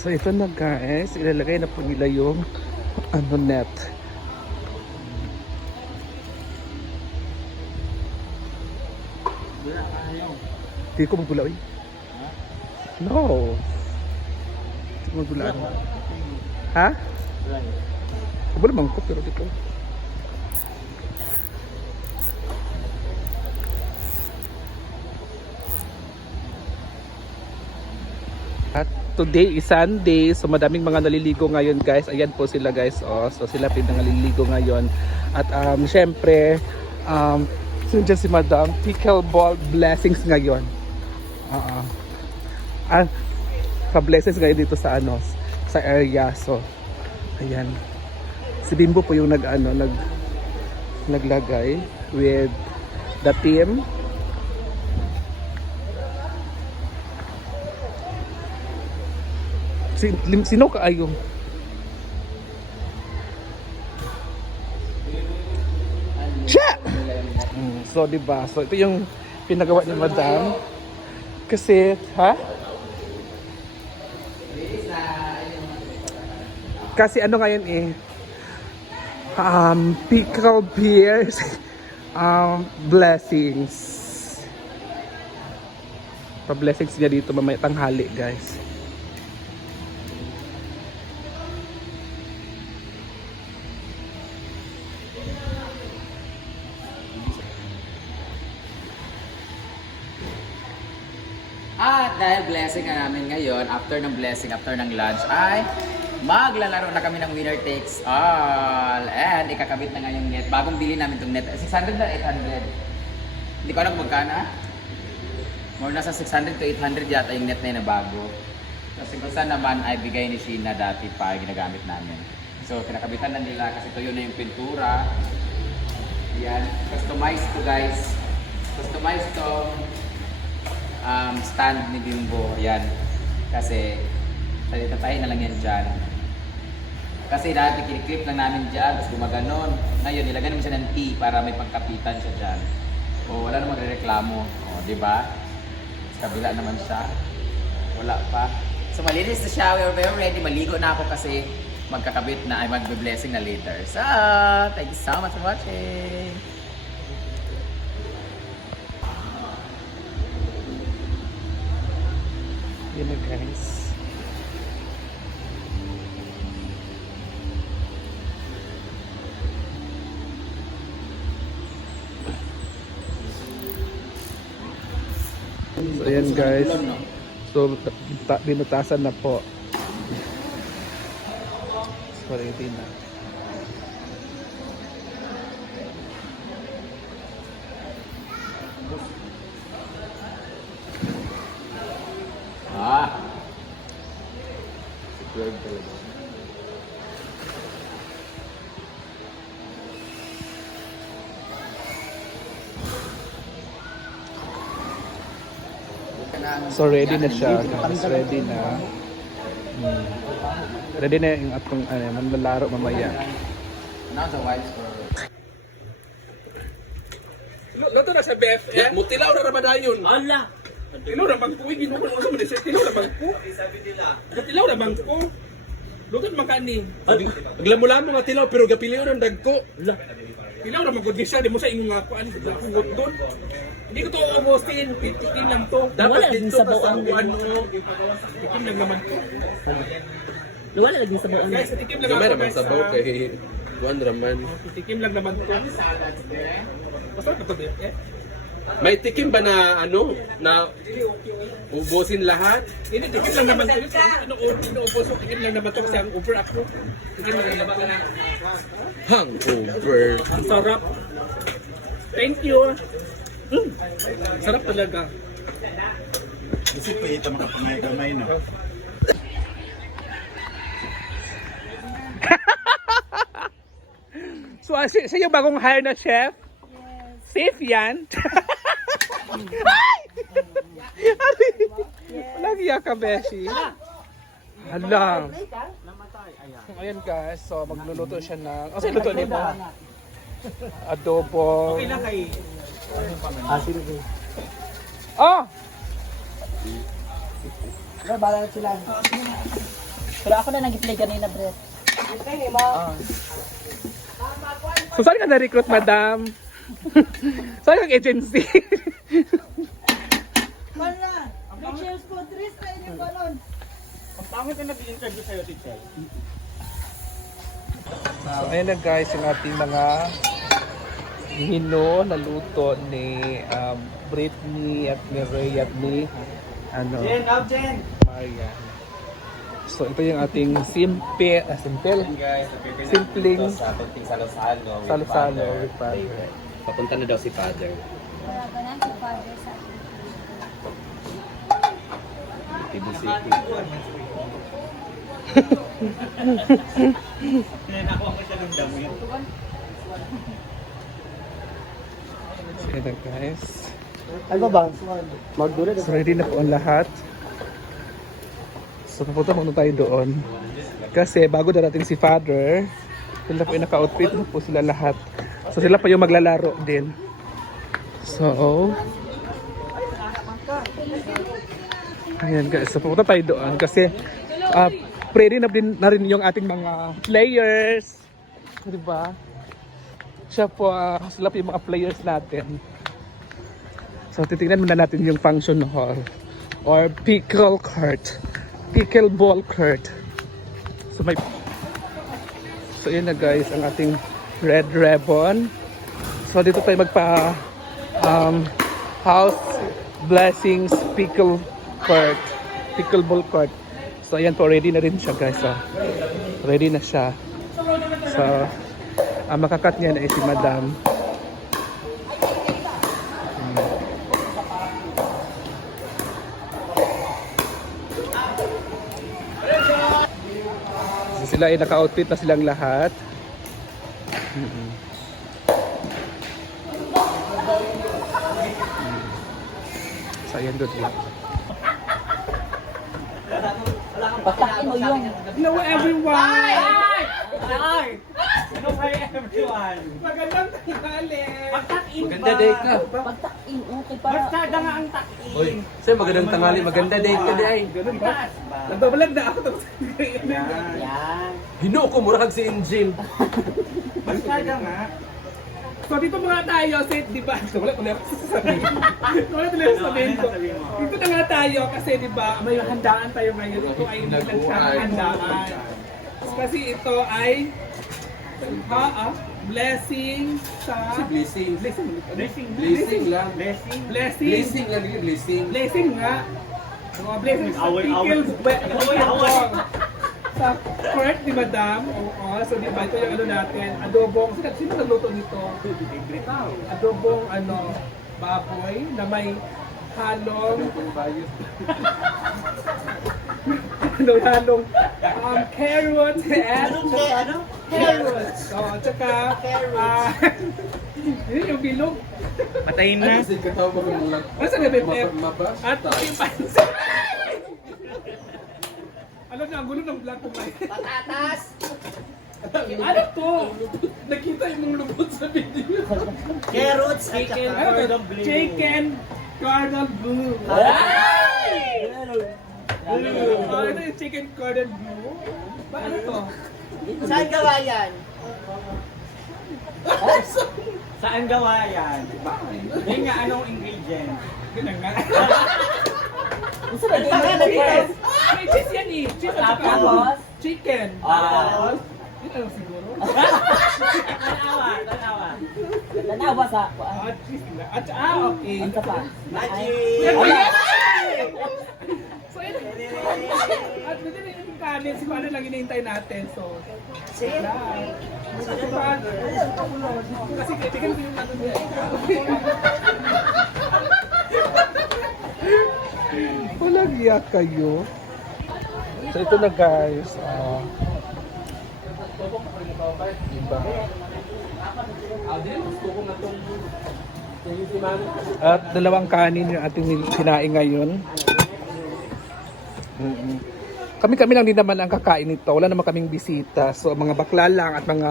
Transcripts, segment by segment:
So ito na guys, ilalagay na po nila yung ano net. Hindi ko magbulaw eh. No. Hindi ko magbulaan. Ha? Wala naman ko pero dito. At today is Sunday, so madaming mga naliligo ngayon guys. Ayan po sila guys, oh. So sila po yung naliligo ngayon. At syempre, sunod si Madam, pickleball blessings ngayon. Pa-blessings ngayon dito sa ano, sa area. So, ayan. Si Bimbo po yung naglagay with the team. Sino ka ayong? Siya! So, diba? So, ito yung pinagawa ni Madam. Kasi, ha? Kasi ano ngayon eh, pickle beers, blessings. Pa-blessings niya dito mamaya tanghali, guys. At dahil blessing na namin ngayon, after ng blessing, after ng lunch, ay maglalaro na kami ng winner takes all. And ikakabit na nga yung net. Bagong bili namin itong net. 600 na 800. Hindi ko alam kung magkana. More nasa 600 to 800 yata yung net na yun na bago. Kasi kung saan naman ay bigay ni Sheena dati pa ginagamit namin. So kinakabitan na nila kasi tuyo na yung pintura. Yan. Customized to guys. Customized to stand ni Bimbo. Yan. Kasi tayo na lang yan dyan. Kasi dati kiniklip lang namin dyan, tapos gumaganon. Ngayon, nilagyan namin siya ng T para may pagkapitan siya dyan. O, wala namang reklamo. O, diba? Kabila naman siya. Wala pa. So, malinis na siya. We're very ready. Maligo na ako kasi magkakabit na ay magbe-blessing na later. So, thank you so much for watching. Yun na guys. So ayan guys. So binutasan na po. Sorry, hindi na. Secured talaga. So ready na siya guys. Ready na. Ready na yung atong manlalaro mamaya. Now the wipes for... Luto na sa BFF. Mutilaw na ramadayon. Ala! Tilaw na bangko. Ginukulo mo sa mga tilaw na bangko. Tilaw na bangko. Luto na makani. Aglamula mo nga tilaw pero gapiliw ng dagko. Tilaw na magod siya. Di mo sa ingong ako. Ano sa pungot doon. Hindi ko to almostin. Tikim lang to. Dapat Wala, dito sa pa sa bawang. ano. Tikim lang naman to. Wala lagi sa bawang. Guys, tikim lang Gamay ako naman guys. sa baw kay Juan Raman. Tikim lang naman to. Masarap na to BFF. May tikim ba na ano na ubusin lahat? Hindi, tikim lang naman to. Inuubos ko. Tikim lang naman to kasi ang over ako. Tikim lang naman to. Hangover. Ang sarap. Thank you. Sarap talaga. Kasi pa ito makapangay-gamay, no? So, siya yung bagong hire na chef? Yes. Safe yan? Walang iya ka, Beshi. Hala. So, ayan guys. So, magluluto siya ng... Kasi luto nito. Adobo. Okay lang kay... Oh! Bala na sila. Pero ako na nag-play kanina, Brett. So saan ka na-recruit, madam? Saan kang agency? So ayun na guys, yung ating mga hino na luto ni Britney at ni Ray at ni Marian. So ito yung ating simple simpleng Kunting salo-salo. salo-salo with father. Papunta na daw si Father. Cebu City. So yun na guys. Ano ba? Magdura So ready na po ang lahat. So papunta muna tayo doon. Kasi bago darating si Father, sila po yung naka-outfit na po sila lahat. So sila pa yung maglalaro din. So, ayan guys, so pupunta tayo doon kasi ready na rin yung ating mga players. Diba? Siya po, sila po yung mga players natin. So titingnan muna natin yung function hall or pickleball court. So yun na guys, ang ating red ribbon. So dito tayo magpa house blessings pickleball court. So ayan po, ready na rin siya guys. So, ready na siya. So ang makakat niya na si Madam. So sila ay naka-outfit na silang lahat. So ayan doon lang. Patakin mo yung... Hello everyone! Magandang tanghali. Maganda date ka. Pagtakin, okay para... Bastada nga ang takin. Uy, sa'yo magandang tanghali. Maganda date ka di ay. Ganun ba? Nagbabalag na ako tapos Yan. Hino ko, murag si Engine. Bastada nga. So dito mga tayo, safe di ba? Wala tuloy ako sasabihin. Wala tuloy ako sasabihin ko. Dito na nga tayo kasi di ba may handaan tayo ngayon. Ito ay nagsang handaan. Kasi ito ay blessing sa... Blessing. Blessing lang. Blessing lang yun, blessing. Blessing nga. Mga blessing sa pickle. Sa court ni Madam. Oo. So di ba ito yung ano natin. Adobong. Sino nagluto nito? Adobong baboy na may halong halong carrots and carrots. Oh, tsaka yun yung bilog. Patayin na. Kasi katawa mo kung lang. Ano sa BBF? Mapa? At yung pansin. Alam na, ang gulo ng vlog ko ngayon. Patatas! Ano to? Nakita yung mga lubot sa video. Carrots at chicken Ano to? Chicken cordon bleu. Oh, ito yung chicken cordon bleu. Ba, ano to? Saan gawa yan? Saan gawa yan? Hindi nga anong ingredient? Ganun nga. Gusto ba din Cheese! May cheese yan eh. Cheese at saka Tapos? chicken. Tapos? Yun ano siguro? Tanawa. Tanawa sa... Cheese na. Okay. Ang tapa. Magic! So, yun. At pwede rin yung kanin. Si Father lang hinihintay natin. So, si Father. Kasi kaibigan ko yung ano niya. Walang iyak kayo. So, ito na guys. Diba? At dalawang kanin yung ating sinaing ngayon. Kami lang din naman ang kakain nito. Wala naman kaming bisita. So mga bakla lang at mga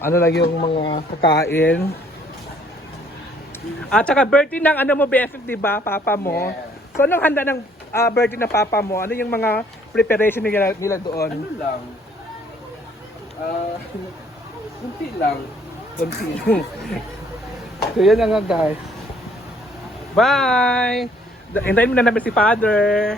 ano lang yung mga kakain. At saka birthday ng ano mo BFF, di ba? Papa mo. So anong handa ng birthday ng papa mo? Ano yung mga preparation nila doon? Ano lang? Kunti lang. Konti. So yan na nga guys. Bye! Hintayin mo na namin si Father.